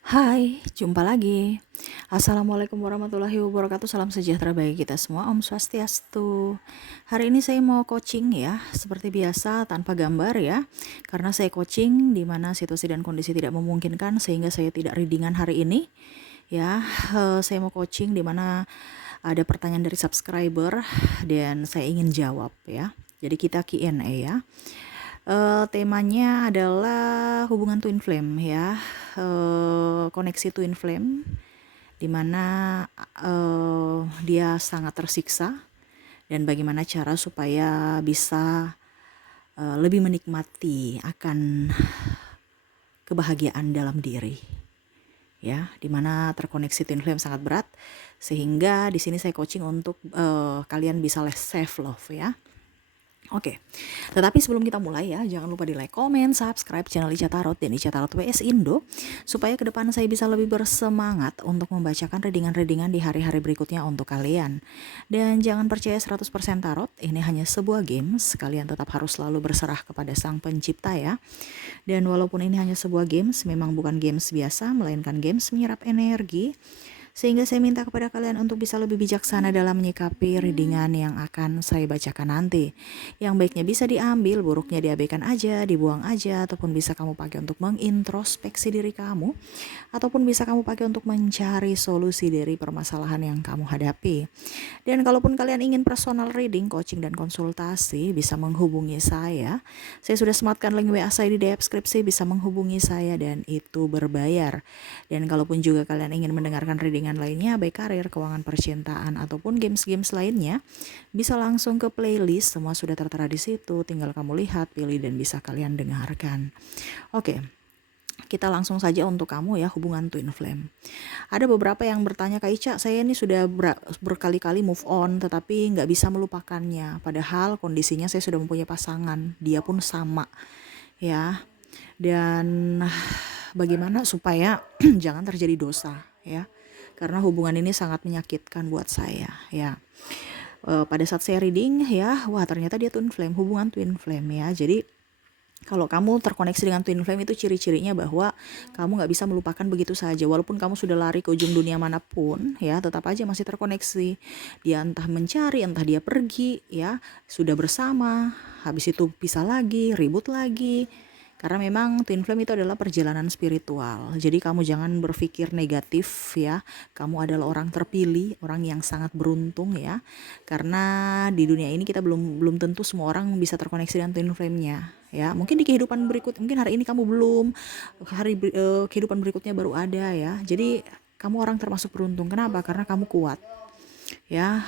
Hai, jumpa lagi. Assalamualaikum warahmatullahi wabarakatuh. Salam sejahtera bagi kita semua. Om Swastiastu. Hari ini saya mau coaching ya, seperti biasa tanpa gambar ya. Karena saya coaching di mana situasi dan kondisi tidak memungkinkan sehingga saya tidak readingan hari ini. Ya, saya mau coaching di mana ada pertanyaan dari subscriber dan saya ingin jawab ya. Jadi kita Q&A ya. Temanya adalah hubungan twin flame ya, koneksi twin flame di mana dia sangat tersiksa dan bagaimana cara supaya bisa lebih menikmati akan kebahagiaan dalam diri ya, di mana terkoneksi twin flame sangat berat sehingga di sini saya coaching untuk kalian bisa self love ya. Oke, tetapi sebelum kita mulai ya, jangan lupa di like, comment, subscribe channel Ica Tarot dan Ica Tarot WS Indo, supaya ke depan saya bisa lebih bersemangat untuk membacakan readingan-readingan di hari-hari berikutnya untuk kalian. Dan jangan percaya 100% tarot, ini hanya sebuah games, kalian tetap harus selalu berserah kepada sang pencipta ya. Dan walaupun ini hanya sebuah games, memang bukan games biasa, melainkan games menyerap energi, sehingga saya minta kepada kalian untuk bisa lebih bijaksana dalam menyikapi readingan yang akan saya bacakan nanti. Yang baiknya bisa diambil, buruknya diabaikan aja, dibuang aja, ataupun bisa kamu pakai untuk mengintrospeksi diri kamu, ataupun bisa kamu pakai untuk mencari solusi dari permasalahan yang kamu hadapi. Dan kalaupun kalian ingin personal reading, coaching, dan konsultasi, bisa menghubungi saya. Saya sudah sematkan link WA saya di deskripsi, bisa menghubungi saya dan itu berbayar. Dan kalaupun juga kalian ingin mendengarkan readingan lainnya, baik karir, keuangan, percintaan, ataupun games-games lainnya, bisa langsung ke playlist, semua sudah tertera di situ, tinggal kamu lihat, pilih, dan bisa kalian dengarkan. Oke, kita langsung saja untuk kamu ya, hubungan twin flame. Ada beberapa yang bertanya, Kak Ica, saya ini sudah berkali-kali move on, tetapi nggak bisa melupakannya. Padahal kondisinya saya sudah mempunyai pasangan, dia pun sama ya. Dan bagaimana supaya jangan terjadi dosa ya, karena hubungan ini sangat menyakitkan buat saya ya. Pada saat saya reading ya, wah ternyata dia twin flame, hubungan twin flame ya. Jadi kalau kamu terkoneksi dengan twin flame itu ciri-cirinya bahwa kamu nggak bisa melupakan begitu saja. Walaupun kamu sudah lari ke ujung dunia manapun ya, tetap aja masih terkoneksi. Dia entah mencari, entah dia pergi ya, sudah bersama, habis itu pisah lagi, ribut lagi. Karena memang twin flame itu adalah perjalanan spiritual. Jadi kamu jangan berpikir negatif ya. Kamu adalah orang terpilih, orang yang sangat beruntung ya. Karena di dunia ini kita belum tentu semua orang bisa terkoneksi dengan twin flame-nya ya. Mungkin di kehidupan berikut, mungkin hari ini kamu belum, kehidupan berikutnya baru ada ya. Jadi kamu orang termasuk beruntung. Kenapa? Karena kamu kuat ya.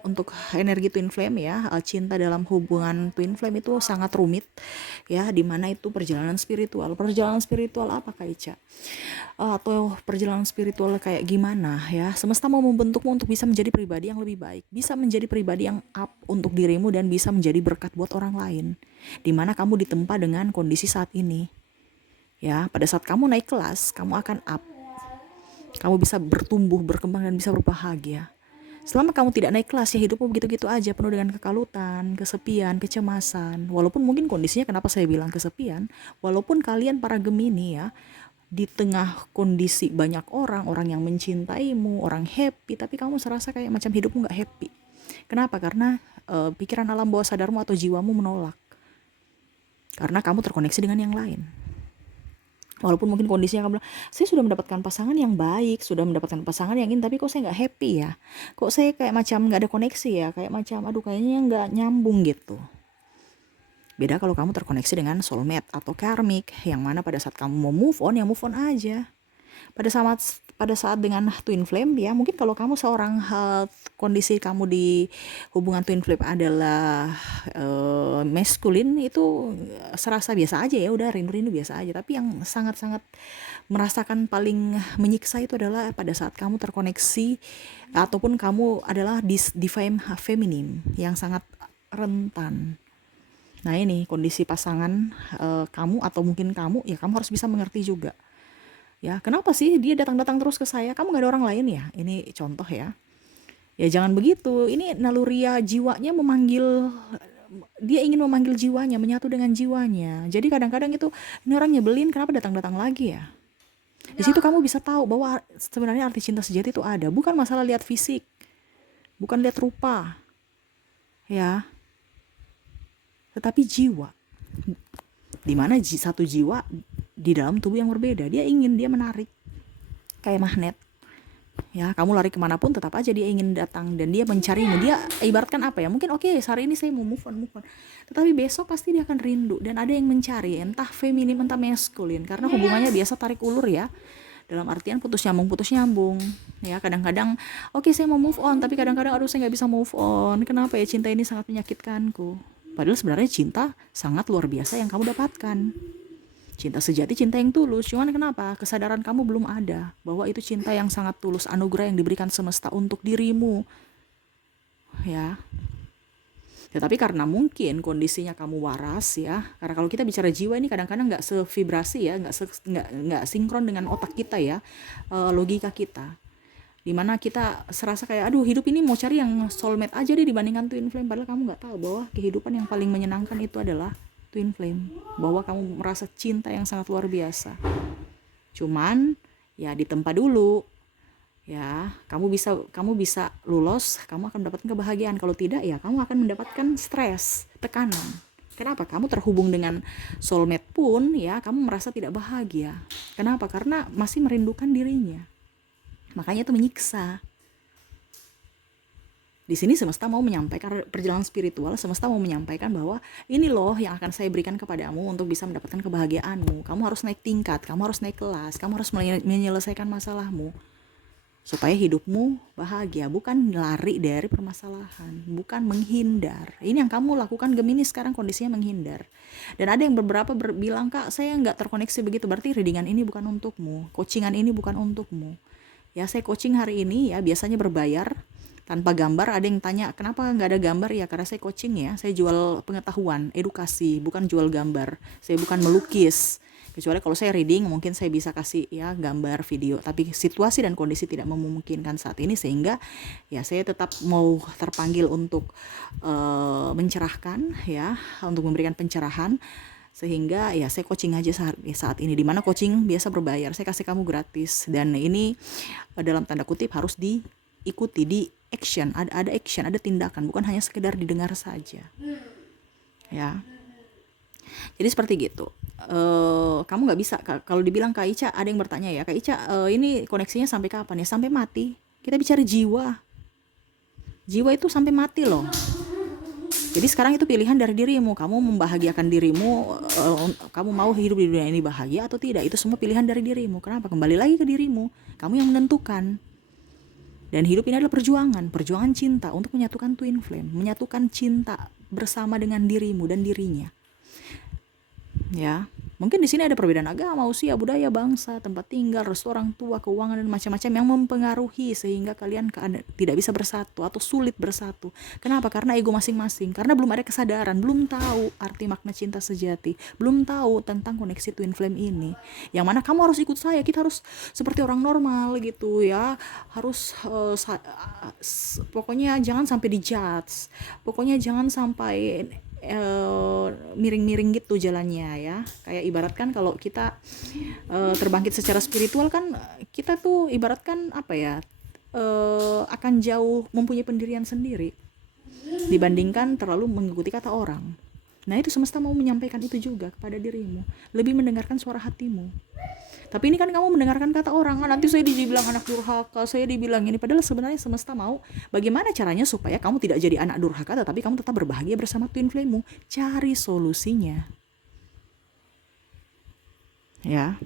Untuk energi twin flame ya, cinta dalam hubungan twin flame itu sangat rumit ya, dimana itu perjalanan spiritual apa Kak Ica? Atau perjalanan spiritual kayak gimana ya, semesta mau membentukmu untuk bisa menjadi pribadi yang lebih baik, bisa menjadi pribadi yang up untuk dirimu dan bisa menjadi berkat buat orang lain, dimana kamu ditempa dengan kondisi saat ini ya. Pada saat kamu naik kelas, kamu akan up, kamu bisa bertumbuh, berkembang, dan bisa berbahagia. Selama kamu tidak naik kelas ya, hidupmu begitu-gitu aja, penuh dengan kekalutan, kesepian, kecemasan. Walaupun mungkin kondisinya, kenapa saya bilang kesepian, walaupun kalian para Gemini ya, di tengah kondisi banyak orang yang mencintaimu, orang happy, tapi kamu serasa kayak macam hidupmu gak happy. Kenapa? Karena pikiran alam bawah sadarmu atau jiwamu menolak. Karena kamu terkoneksi dengan yang lain. Walaupun mungkin kondisinya kamu bilang, saya sudah mendapatkan pasangan yang baik, sudah mendapatkan pasangan yang ini, tapi kok saya gak happy ya, kok saya kayak macam gak ada koneksi ya, kayak macam aduh kayaknya gak nyambung gitu. Beda kalau kamu terkoneksi dengan soulmate atau karmic, yang mana pada saat kamu mau move on, ya move on aja. Pada saat dengan twin flame ya, mungkin kalau kamu seorang kondisi kamu di hubungan twin flame adalah maskulin, itu serasa biasa aja ya, udah rindu-rindu biasa aja. Tapi yang sangat-sangat merasakan paling menyiksa itu adalah pada saat kamu terkoneksi ataupun kamu adalah divine feminine yang sangat rentan. Nah ini kondisi pasangan kamu atau mungkin kamu ya, kamu harus bisa mengerti juga ya, kenapa sih dia datang-datang terus ke saya, kamu gak ada orang lain ya, ini contoh ya. Ya jangan begitu, ini naluriah jiwanya memanggil, dia ingin memanggil jiwanya, menyatu dengan jiwanya. Jadi kadang-kadang itu, ini orang nyebelin, kenapa datang-datang lagi ya. Di situ kamu bisa tahu bahwa sebenarnya arti cinta sejati itu ada. Bukan masalah lihat fisik, bukan lihat rupa, ya, tetapi jiwa. Dimana satu jiwa di dalam tubuh yang berbeda. Dia menarik, kayak magnet. Ya, kamu lari kemanapun tetap aja dia ingin datang dan dia mencarimu. Dia ibaratkan apa ya? Mungkin oke, hari ini saya mau move on. Tetapi besok pasti dia akan rindu dan ada yang mencari, entah feminim entah maskulin. Karena hubungannya biasa tarik ulur ya. Dalam artian putus nyambung. Ya, kadang-kadang oke, saya mau move on, tapi kadang-kadang aduh saya nggak bisa move on. Kenapa ya, cinta ini sangat menyakitkanku. Padahal sebenarnya cinta sangat luar biasa yang kamu dapatkan. Cinta sejati, cinta yang tulus. Cuman kenapa? Kesadaran kamu belum ada bahwa itu cinta yang sangat tulus, anugerah yang diberikan semesta untuk dirimu. Ya. Tetapi karena mungkin kondisinya kamu waras ya. Karena kalau kita bicara jiwa ini kadang-kadang nggak sevibrasi ya, nggak sinkron dengan otak kita ya, logika kita. Dimana kita serasa kayak aduh hidup ini mau cari yang soulmate aja deh dibandingkan twin flame. Padahal kamu nggak tahu bahwa kehidupan yang paling menyenangkan itu adalah twin flame, bahwa kamu merasa cinta yang sangat luar biasa. Cuman ya ditempa dulu ya, kamu bisa lulus, kamu akan mendapatkan kebahagiaan. Kalau tidak ya kamu akan mendapatkan stres, tekanan. Kenapa? Kamu terhubung dengan soulmate pun ya kamu merasa tidak bahagia. Kenapa? Karena masih merindukan dirinya. Makanya itu menyiksa. Di sini semesta mau menyampaikan, perjalanan spiritual, semesta mau menyampaikan bahwa ini loh yang akan saya berikan kepadamu untuk bisa mendapatkan kebahagiaanmu. Kamu harus naik tingkat, kamu harus naik kelas, kamu harus menyelesaikan masalahmu supaya hidupmu bahagia, bukan lari dari permasalahan, bukan menghindar. Ini yang kamu lakukan Gemini sekarang, kondisinya menghindar. Dan ada yang bilang, Kak, saya nggak terkoneksi begitu, berarti readingan ini bukan untukmu, coachingan ini bukan untukmu. Ya, saya coaching hari ini ya biasanya berbayar tanpa gambar. Ada yang tanya kenapa nggak ada gambar, ya karena saya coaching ya, saya jual pengetahuan, edukasi, bukan jual gambar. Saya bukan melukis, kecuali kalau saya reading mungkin saya bisa kasih ya gambar, video, tapi situasi dan kondisi tidak memungkinkan saat ini, sehingga ya saya tetap mau terpanggil untuk mencerahkan ya, untuk memberikan pencerahan, sehingga ya saya coaching aja saat ini, dimana coaching biasa berbayar, saya kasih kamu gratis. Dan ini dalam tanda kutip harus diikuti, di action, ada action, ada tindakan, bukan hanya sekedar didengar saja ya. Jadi seperti gitu. Kamu nggak bisa kalau dibilang Kak Ica, ada yang bertanya ya, Kak Ica ini koneksinya sampai kapan ya? Sampai mati. Kita bicara jiwa itu sampai mati loh. Jadi sekarang itu pilihan dari dirimu. Kamu membahagiakan dirimu, kamu mau hidup di dunia ini bahagia atau tidak, itu semua pilihan dari dirimu. Kenapa? Kembali lagi ke dirimu, kamu yang menentukan. Dan hidup ini adalah perjuangan cinta untuk menyatukan twin flame, menyatukan cinta bersama dengan dirimu dan dirinya. Ya, mungkin di sini ada perbedaan agama, usia, budaya, bangsa, tempat tinggal, restu orang tua, keuangan dan macam-macam yang mempengaruhi sehingga kalian tidak bisa bersatu atau sulit bersatu. Kenapa? Karena ego masing-masing, karena belum ada kesadaran, belum tahu arti makna cinta sejati, belum tahu tentang koneksi twin flame ini. Yang mana kamu harus ikut saya, kita harus seperti orang normal gitu ya, harus pokoknya jangan sampai dijudge, pokoknya jangan sampai miring-miring gitu jalannya ya. Kayak ibaratkan kalau kita terbangkit secara spiritual kan, kita tuh ibaratkan apa ya, akan jauh mempunyai pendirian sendiri dibandingkan terlalu mengikuti kata orang. Nah itu semesta mau menyampaikan itu juga kepada dirimu, lebih mendengarkan suara hatimu. Tapi ini kan kamu mendengarkan kata orang, nanti saya dibilang anak durhaka, saya dibilang ini. Padahal sebenarnya semesta mau bagaimana caranya supaya kamu tidak jadi anak durhaka, tetapi kamu tetap berbahagia bersama twin flame-mu. Cari solusinya. Ya.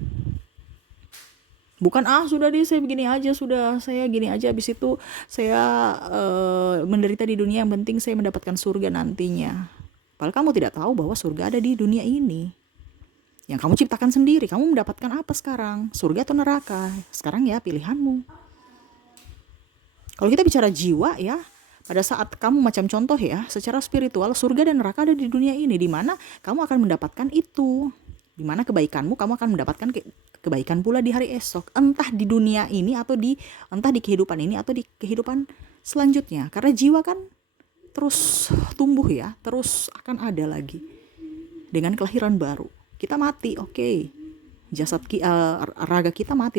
Bukan sudah deh saya begini aja, sudah saya gini aja, habis itu saya menderita di dunia, yang penting saya mendapatkan surga nantinya. Padahal kamu tidak tahu bahwa surga ada di dunia ini yang kamu ciptakan sendiri. Kamu mendapatkan apa sekarang? Surga atau neraka? Sekarang ya pilihanmu. Kalau kita bicara jiwa ya, pada saat kamu macam contoh ya, secara spiritual surga dan neraka ada di dunia ini, di mana kamu akan mendapatkan itu. Di mana kebaikanmu, kamu akan mendapatkan kebaikan pula di hari esok. Entah di dunia ini atau entah di kehidupan ini atau di kehidupan selanjutnya. Karena jiwa kan terus tumbuh ya, terus akan ada lagi dengan kelahiran baru. Kita mati, oke. raga kita mati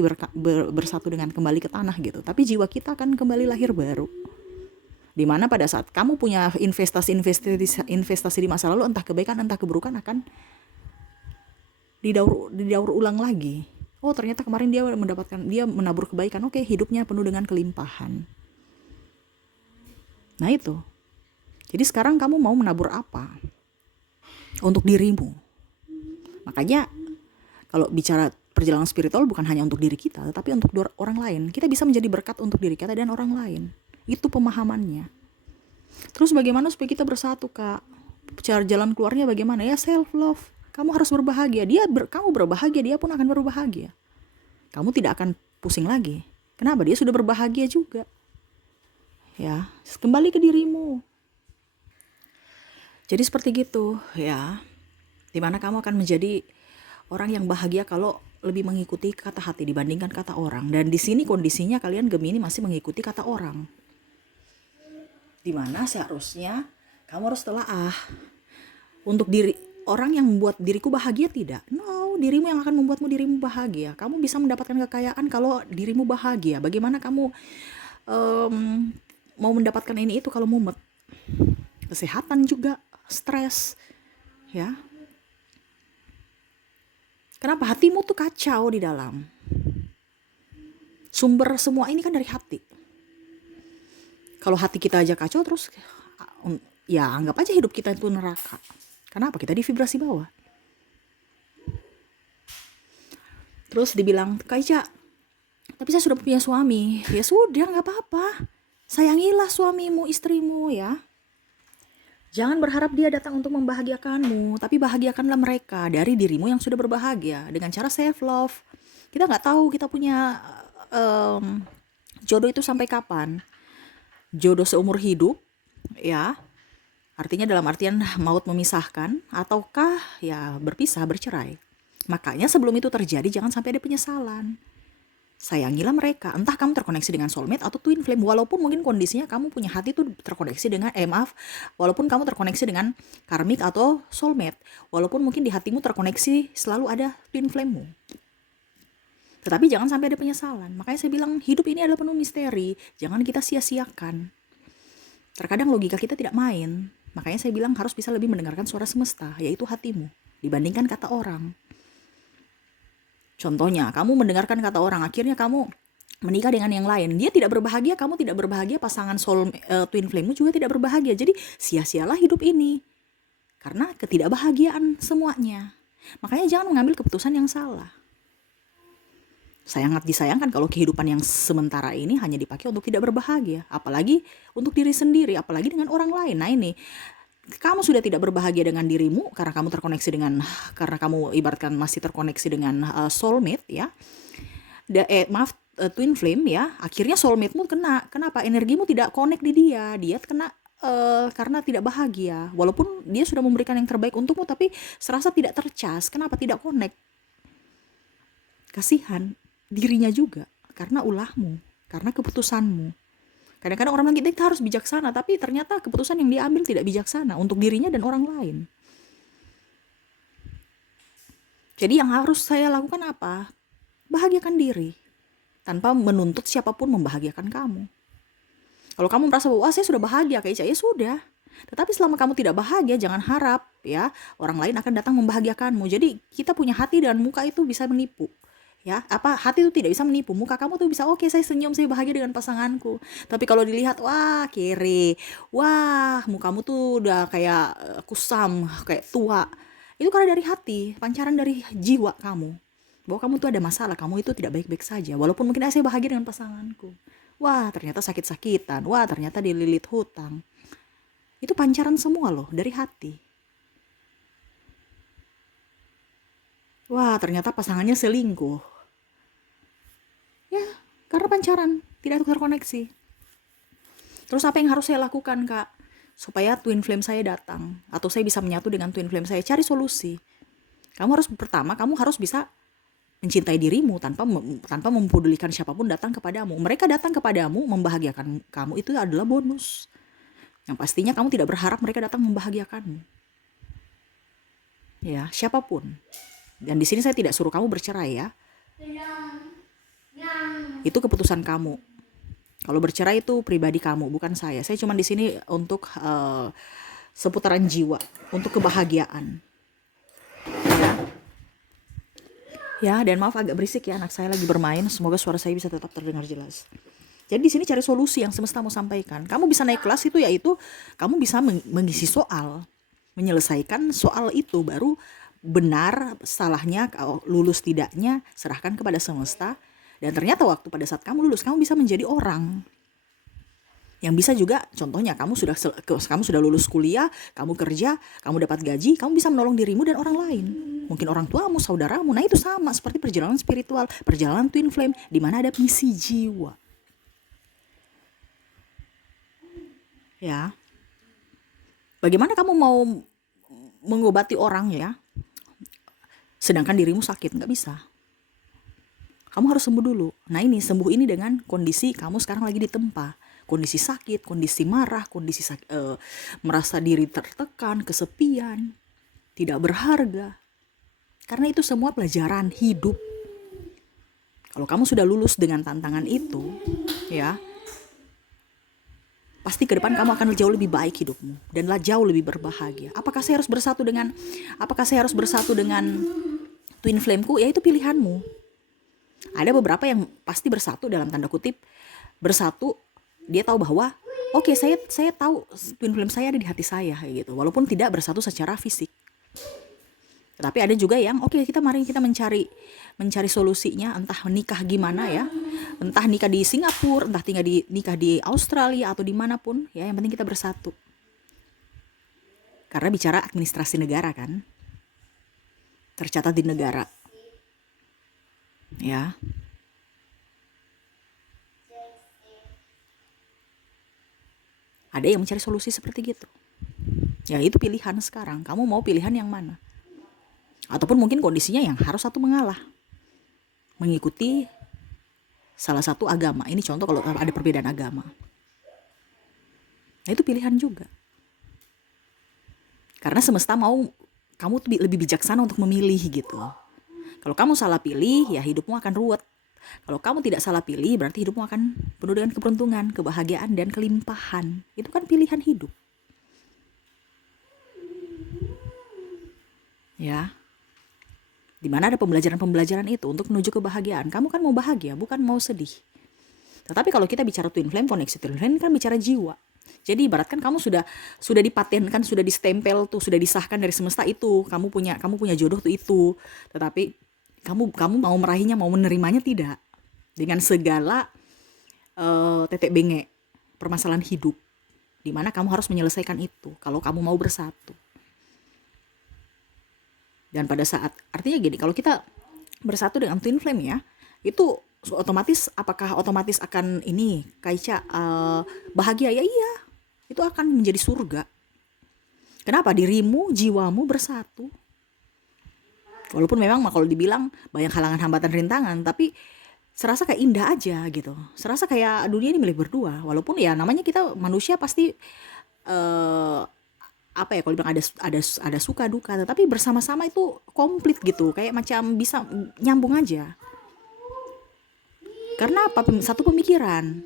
bersatu dengan kembali ke tanah gitu, tapi jiwa kita akan kembali lahir baru. Dimana pada saat kamu punya investasi di masa lalu, entah kebaikan entah keburukan, akan didaur ulang lagi. Oh, ternyata kemarin dia menabur kebaikan, oke, hidupnya penuh dengan kelimpahan. Nah itu. Jadi sekarang kamu mau menabur apa untuk dirimu? Makanya kalau bicara perjalanan spiritual bukan hanya untuk diri kita, tetapi untuk orang lain. Kita bisa menjadi berkat untuk diri kita dan orang lain. Itu pemahamannya. Terus bagaimana supaya kita bersatu, Kak? Cara jalan keluarnya bagaimana? Ya self love. Kamu harus berbahagia. Kamu berbahagia, dia pun akan berbahagia. Kamu tidak akan pusing lagi. Kenapa? Dia sudah berbahagia juga. Ya, kembali ke dirimu. Jadi seperti gitu, ya. Dimana kamu akan menjadi orang yang bahagia kalau lebih mengikuti kata hati dibandingkan kata orang. Dan di sini kondisinya kalian Gemini masih mengikuti kata orang. Dimana seharusnya kamu harus telaah untuk orang yang membuat diriku bahagia, tidak. No, dirimu yang akan membuatmu dirimu bahagia. Kamu bisa mendapatkan kekayaan kalau dirimu bahagia. Bagaimana kamu mau mendapatkan ini itu kalau mumet? Kesehatan juga, stres, ya. Kenapa? Hatimu tuh kacau di dalam. Sumber semua ini kan dari hati. Kalau hati kita aja kacau, terus ya anggap aja hidup kita itu neraka. Kenapa? Kita di vibrasi bawah. Terus dibilang, Kak Ica, tapi saya sudah punya suami. Ya sudah, gak apa-apa. Sayangilah suamimu, istrimu, ya. Jangan berharap dia datang untuk membahagiakanmu, tapi bahagiakanlah mereka dari dirimu yang sudah berbahagia dengan cara self love. Kita gak tahu kita punya jodoh itu sampai kapan. Jodoh seumur hidup, ya. Artinya dalam artian maut memisahkan, ataukah ya berpisah, bercerai. Makanya sebelum itu terjadi jangan sampai ada penyesalan. Sayangilah mereka. Entah kamu terkoneksi dengan soulmate atau twin flame, walaupun mungkin kondisinya kamu punya hati itu terkoneksi dengan walaupun kamu terkoneksi dengan karmik atau soulmate, walaupun mungkin di hatimu terkoneksi selalu ada twin flame-mu. Tetapi jangan sampai ada penyesalan. Makanya saya bilang hidup ini adalah penuh misteri. Jangan kita sia-siakan. Terkadang logika kita tidak main. Makanya saya bilang harus bisa lebih mendengarkan suara semesta, yaitu hatimu, dibandingkan kata orang. Contohnya, kamu mendengarkan kata orang, akhirnya kamu menikah dengan yang lain. Dia tidak berbahagia, kamu tidak berbahagia, pasangan twin flame-mu juga tidak berbahagia. Jadi sia-sialah hidup ini. Karena ketidakbahagiaan semuanya. Makanya jangan mengambil keputusan yang salah. Sangat disayangkan kalau kehidupan yang sementara ini hanya dipakai untuk tidak berbahagia, apalagi untuk diri sendiri, apalagi dengan orang lain. Nah ini, kamu sudah tidak berbahagia dengan dirimu karena kamu karena kamu ibaratkan masih terkoneksi dengan soulmate, ya. Twin flame, ya. Akhirnya soulmate-mu kena. Kenapa? Energimu tidak connect di dia kena karena tidak bahagia. Walaupun dia sudah memberikan yang terbaik untukmu, tapi serasa tidak tercas. Kenapa? Tidak connect. Kasihan dirinya juga, karena ulahmu, karena keputusanmu. Kadang-kadang orang bilang kita harus bijaksana, tapi ternyata keputusan yang dia ambil tidak bijaksana untuk dirinya dan orang lain. Jadi yang harus saya lakukan apa? Bahagiakan diri, tanpa menuntut siapapun membahagiakan kamu. Kalau kamu merasa bahwa saya sudah bahagia Kak Ica, ya sudah. Tetapi selama kamu tidak bahagia, jangan harap ya orang lain akan datang membahagiakanmu. Jadi kita punya hati dan muka itu bisa menipu. Ya, hati itu tidak bisa menipu. Muka kamu tuh bisa, oke, saya senyum, saya bahagia dengan pasanganku. Tapi kalau dilihat, wah kere, wah mukamu tuh udah kayak kusam, kayak tua. Itu karena dari hati, pancaran dari jiwa kamu, bahwa kamu tuh ada masalah, kamu itu tidak baik-baik saja. Walaupun mungkin saya bahagia dengan pasanganku, wah ternyata sakit-sakitan, wah ternyata dililit hutang. Itu pancaran semua loh, dari hati. Wah ternyata pasangannya selingkuh. Ya, karena pancaran tidak terkoneksi. Terus apa yang harus saya lakukan, Kak? Supaya twin flame saya datang, atau saya bisa menyatu dengan twin flame saya. Cari solusi. Kamu harus bisa mencintai dirimu tanpa mempedulikan siapapun datang kepadamu. Mereka datang kepadamu membahagiakan kamu, itu adalah bonus. Yang pastinya kamu tidak berharap mereka datang membahagiakanmu. Ya, siapapun. Dan di sini saya tidak suruh kamu bercerai ya. Itu keputusan kamu. Kalau bercerai itu pribadi kamu, bukan saya. Saya cuma di sini untuk seputaran jiwa, untuk kebahagiaan. Ya, dan maaf agak berisik ya, anak saya lagi bermain. Semoga suara saya bisa tetap terdengar jelas. Jadi di sini cari solusi yang semesta mau sampaikan. Kamu bisa naik kelas itu yaitu kamu bisa mengisi soal, menyelesaikan soal itu, baru benar salahnya, lulus tidaknya serahkan kepada semesta. Dan ternyata waktu pada saat kamu lulus, kamu bisa menjadi orang yang bisa juga, contohnya kamu sudah lulus kuliah, kamu kerja, kamu dapat gaji, kamu bisa menolong dirimu dan orang lain. Mungkin orang tuamu, saudaramu. Nah itu sama seperti perjalanan spiritual, perjalanan twin flame, di mana ada misi jiwa. Ya, bagaimana kamu mau mengobati orang ya, sedangkan dirimu sakit? Nggak bisa. Kamu harus sembuh dulu. Nah ini, sembuh ini dengan kondisi kamu sekarang lagi ditempa. Kondisi sakit, kondisi marah, kondisi merasa diri tertekan, kesepian, tidak berharga. Karena itu semua pelajaran hidup. Kalau kamu sudah lulus dengan tantangan itu, ya, pasti ke depan kamu akan jauh lebih baik hidupmu dan jauh lebih berbahagia. Apakah saya harus bersatu dengan twin flameku? Ya itu pilihanmu. Ada beberapa yang pasti bersatu, dalam tanda kutip bersatu. Dia tahu bahwa oke, saya tahu twin flame saya ada di hati saya gitu, walaupun tidak bersatu secara fisik. Tapi ada juga yang oke, mari kita mencari solusinya, entah nikah gimana ya, entah nikah di Singapura, entah nikah di Australia atau dimanapun ya, yang penting kita bersatu. Karena bicara administrasi negara kan, tercatat di negara ya. Ada yang mencari solusi seperti gitu. Ya itu pilihan sekarang. Kamu mau pilihan yang mana? Ataupun mungkin kondisinya yang harus satu mengalah, mengikuti salah satu agama. Ini contoh kalau ada perbedaan agama. Nah itu pilihan juga. Karena semesta mau kamu lebih bijaksana untuk memilih gitu. Kalau kamu salah pilih, ya hidupmu akan ruwet. Kalau kamu tidak salah pilih, berarti hidupmu akan penuh dengan keberuntungan, kebahagiaan, dan kelimpahan. Itu kan pilihan hidup. Ya. Dimana ada pembelajaran itu untuk menuju kebahagiaan. Kamu kan mau bahagia, bukan mau sedih. Tetapi kalau kita bicara twin flame, koneksi twin flame kan bicara jiwa. Jadi ibaratkan kamu sudah dipatenkan, sudah distempel tuh, sudah disahkan dari semesta itu. Kamu punya jodoh tuh itu. Tetapi kamu mau meraihnya, mau menerimanya tidak, dengan segala tetek bengek permasalahan hidup, dimana kamu harus menyelesaikan itu kalau kamu mau bersatu. Dan pada saat, artinya gini, kalau kita bersatu dengan twin flame ya, itu apakah otomatis akan ini Kaica bahagia? Ya iya, itu akan menjadi surga. Kenapa? Dirimu, jiwamu bersatu. Walaupun memang kalau dibilang banyak halangan, hambatan, rintangan, tapi serasa kayak indah aja gitu. Serasa kayak dunia ini milik berdua. Walaupun ya namanya kita manusia pasti kalau bilang ada suka duka, tetapi bersama-sama itu komplit gitu. Kayak macam bisa nyambung aja. Karena apa? Satu pemikiran.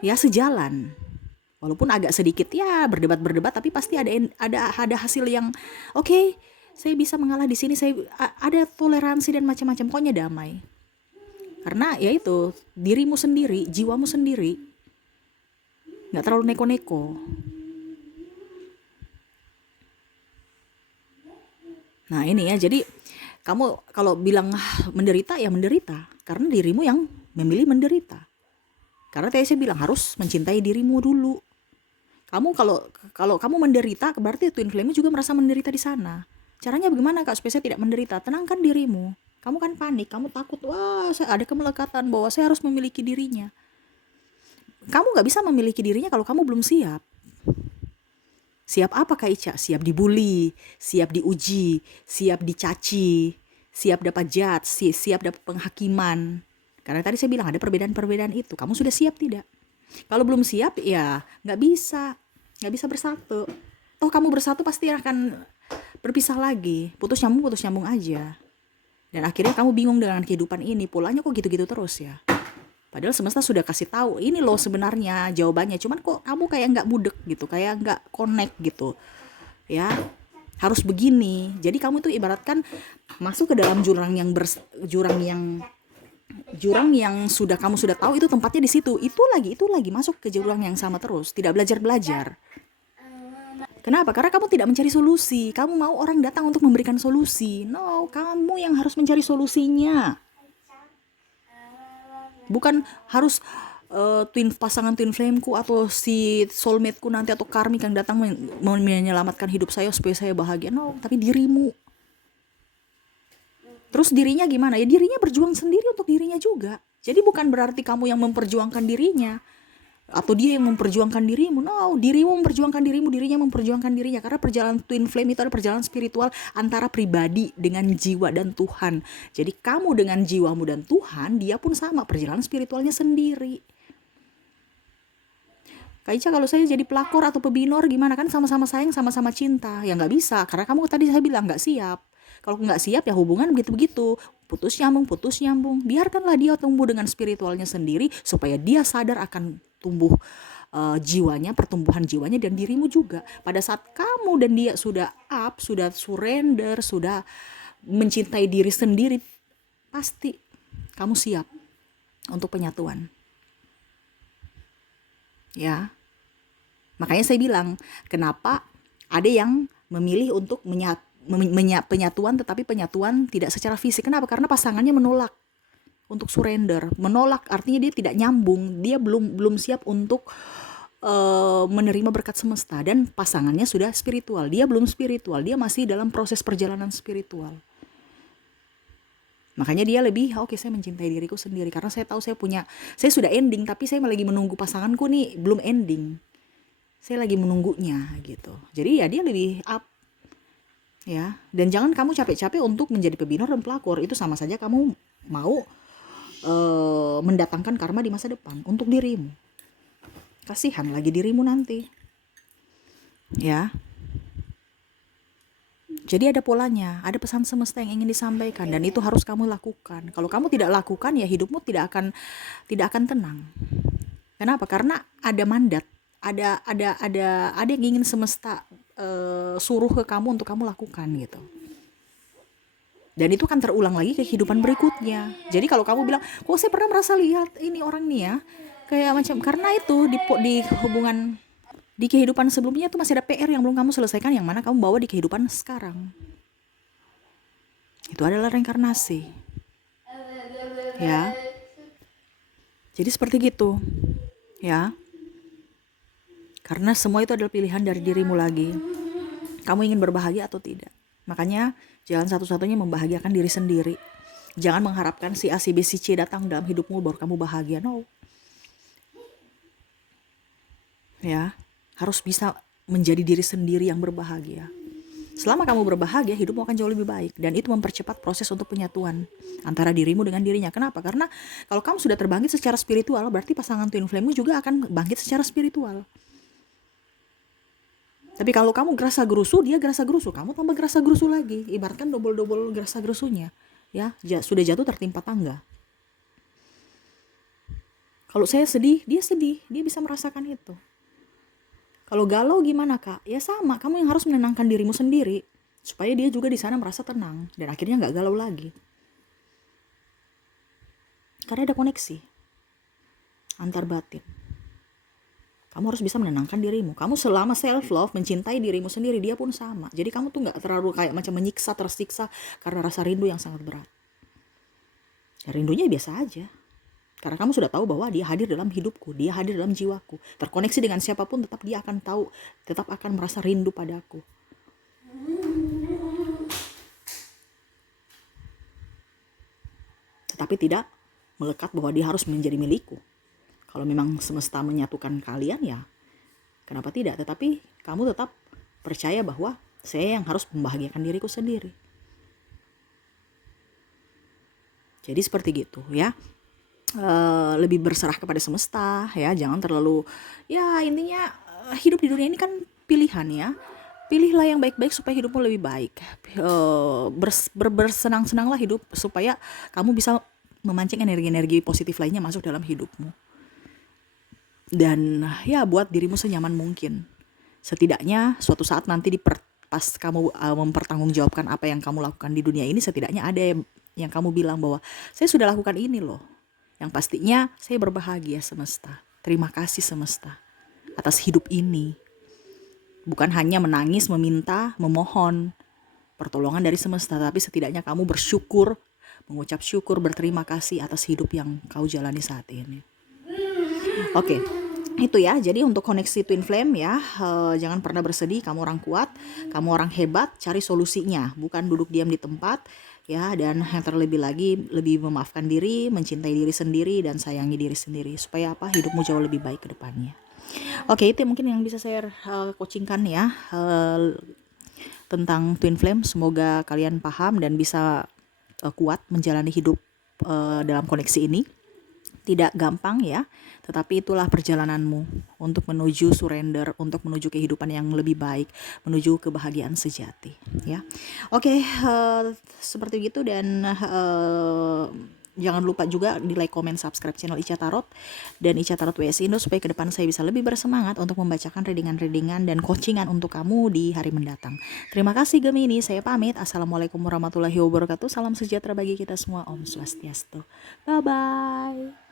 Ya sejalan. Walaupun agak sedikit ya berdebat, tapi pasti ada hasil yang oke. Saya bisa mengalah di sini, saya ada toleransi dan macam-macam, pokoknya damai. Karena ya itu dirimu sendiri, jiwamu sendiri, nggak terlalu neko-neko. Nah ini ya, jadi kamu kalau bilang menderita ya menderita, karena dirimu yang memilih menderita. Karena tadi saya bilang harus mencintai dirimu dulu. Kamu kalau kamu menderita, berarti twin flame juga merasa menderita di sana. Caranya bagaimana Kak supaya saya tidak menderita? Tenangkan dirimu. Kamu kan panik, kamu takut, wah saya ada kemelekatan bahwa saya harus memiliki dirinya. Kamu gak bisa memiliki dirinya kalau kamu belum siap. Siap apa Kak Ica? Siap dibully, siap diuji, siap dicaci, siap dapat judge, siap dapat penghakiman. Karena tadi saya bilang ada perbedaan-perbedaan itu. Kamu sudah siap tidak? Kalau belum siap ya gak bisa bersatu. Toh kamu bersatu pasti akan berpisah lagi, putus nyambung aja. Dan akhirnya kamu bingung dengan kehidupan ini, polanya kok gitu-gitu terus ya. Padahal semesta sudah kasih tahu, ini loh sebenarnya jawabannya. Cuman kok kamu kayak nggak mudek gitu, kayak nggak connect gitu, ya. Harus begini. Jadi kamu tuh ibaratkan masuk ke dalam jurang yang kamu sudah tahu itu tempatnya di situ. Itu lagi masuk ke jurang yang sama terus, tidak belajar. Kenapa? Karena kamu tidak mencari solusi. Kamu mau orang datang untuk memberikan solusi. No, kamu yang harus mencari solusinya. Bukan harus pasangan twin flameku atau si soulmateku nanti atau karmik yang datang menyelamatkan hidup saya supaya saya bahagia. No, tapi dirimu. Terus dirinya gimana? Ya dirinya berjuang sendiri untuk dirinya juga. Jadi bukan berarti kamu yang memperjuangkan dirinya atau dia yang memperjuangkan dirimu. No, dirimu memperjuangkan dirimu, dirinya memperjuangkan dirinya. Karena perjalanan twin flame itu adalah perjalanan spiritual antara pribadi dengan jiwa dan Tuhan. Jadi kamu dengan jiwamu dan Tuhan, dia pun sama perjalanan spiritualnya sendiri. Kak Ica, kalau saya jadi pelakor atau pebinor gimana? Kan sama-sama sayang, sama-sama cinta. Ya nggak bisa, karena kamu tadi saya bilang nggak siap. Kalau nggak siap ya hubungan begitu-begitu, putus nyambung. Biarkanlah dia tumbuh dengan spiritualnya sendiri supaya dia sadar akan tumbuh jiwanya, pertumbuhan jiwanya dan dirimu juga. Pada saat kamu dan dia sudah sudah surrender, sudah mencintai diri sendiri, pasti kamu siap untuk penyatuan. Ya. Makanya saya bilang, kenapa ada yang memilih untuk penyatuan, tetapi penyatuan tidak secara fisik. Kenapa? Karena pasangannya menolak untuk surrender. Menolak artinya dia tidak nyambung, dia belum siap untuk menerima berkat semesta, dan pasangannya sudah spiritual, dia belum spiritual, dia masih dalam proses perjalanan spiritual. Makanya dia lebih oke, saya mencintai diriku sendiri karena saya tahu saya sudah ending, tapi saya lagi menunggu pasanganku nih belum ending. Saya lagi menunggunya gitu. Jadi ya dia lebih up. Ya, dan jangan kamu capek-capek untuk menjadi pebinor dan pelakor. Itu sama saja kamu mau mendatangkan karma di masa depan untuk dirimu. Kasihan lagi dirimu nanti. Ya. Jadi ada polanya, ada pesan semesta yang ingin disampaikan, dan itu harus kamu lakukan. Kalau kamu tidak lakukan, ya hidupmu tidak akan tenang. Kenapa? Karena ada mandat, ada yang ingin semesta suruh ke kamu untuk kamu lakukan gitu. Dan itu kan terulang lagi ke kehidupan berikutnya. Jadi kalau kamu bilang, kok saya pernah merasa lihat ini orang nih ya, kayak macam, karena itu di hubungan di kehidupan sebelumnya tuh masih ada PR yang belum kamu selesaikan, yang mana kamu bawa di kehidupan sekarang. Itu adalah reinkarnasi. Ya. Jadi seperti gitu. Ya. Karena semua itu adalah pilihan dari dirimu lagi. Kamu ingin berbahagia atau tidak. Makanya jalan satu-satunya membahagiakan diri sendiri. Jangan mengharapkan si A, si B, si C datang dalam hidupmu baru kamu bahagia. No. Ya. Harus bisa menjadi diri sendiri yang berbahagia. Selama kamu berbahagia, hidupmu akan jauh lebih baik. Dan itu mempercepat proses untuk penyatuan antara dirimu dengan dirinya. Kenapa? Karena kalau kamu sudah terbangkit secara spiritual, berarti pasangan twin flame-mu juga akan bangkit secara spiritual. Tapi kalau kamu gerasa gerusu, dia gerasa gerusu, kamu tambah gerasa gerusu lagi. Ibaratkan double gerasa gerusunya. Ya, sudah jatuh tertimpa tangga. Kalau saya sedih, dia bisa merasakan itu. Kalau galau gimana Kak? Ya sama, kamu yang harus menenangkan dirimu sendiri supaya dia juga di sana merasa tenang dan akhirnya nggak galau lagi. Karena ada koneksi antar batin. Kamu harus bisa menenangkan dirimu. Kamu selama self love, mencintai dirimu sendiri, dia pun sama. Jadi kamu tuh nggak terlalu kayak macam menyiksa, tersiksa karena rasa rindu yang sangat berat. Ya, rindunya biasa aja. Karena kamu sudah tahu bahwa dia hadir dalam hidupku, dia hadir dalam jiwaku. Terkoneksi dengan siapapun, tetap dia akan tahu, tetap akan merasa rindu padaku. Tetapi tidak melekat bahwa dia harus menjadi milikku. Kalau memang semesta menyatukan kalian, ya kenapa tidak? Tetapi kamu tetap percaya bahwa saya yang harus membahagiakan diriku sendiri. Jadi seperti gitu ya. Lebih berserah kepada semesta ya, jangan terlalu, ya intinya hidup di dunia ini kan pilihan ya. Pilihlah yang baik-baik supaya hidupmu lebih baik. Bersenang-senanglah hidup supaya kamu bisa memancing energi-energi positif lainnya masuk dalam hidupmu. Dan ya buat dirimu senyaman mungkin. Setidaknya suatu saat nanti pas kamu mempertanggungjawabkan apa yang kamu lakukan di dunia ini, setidaknya ada yang kamu bilang bahwa saya sudah lakukan ini loh. Yang pastinya saya berbahagia semesta. Terima kasih semesta atas hidup ini. Bukan hanya menangis, meminta, memohon pertolongan dari semesta, tapi setidaknya kamu bersyukur, mengucap syukur, berterima kasih atas hidup yang kau jalani saat ini. Oke, itu ya. Jadi untuk koneksi twin flame ya, jangan pernah bersedih. Kamu orang kuat, kamu orang hebat. Cari solusinya, bukan duduk diam di tempat ya. Dan yang terlebih lagi, lebih memaafkan diri, mencintai diri sendiri, dan sayangi diri sendiri. Supaya apa? Hidupmu jauh lebih baik ke depannya. Oke, itu mungkin yang bisa saya coachingkan ya tentang twin flame. Semoga kalian paham dan bisa kuat menjalani hidup dalam koneksi ini. Tidak gampang ya, tetapi itulah perjalananmu untuk menuju surrender, untuk menuju kehidupan yang lebih baik, menuju kebahagiaan sejati ya. Oke, seperti itu. Dan jangan lupa juga di like, comment, subscribe channel Ica Tarot dan Ica Tarot WS Indo supaya ke depan saya bisa lebih bersemangat untuk membacakan readingan-readingan dan coachingan untuk kamu di hari mendatang. Terima kasih Gemini, saya pamit. Assalamualaikum warahmatullahi wabarakatuh. Salam sejahtera bagi kita semua. Om Swastiastu. Bye bye.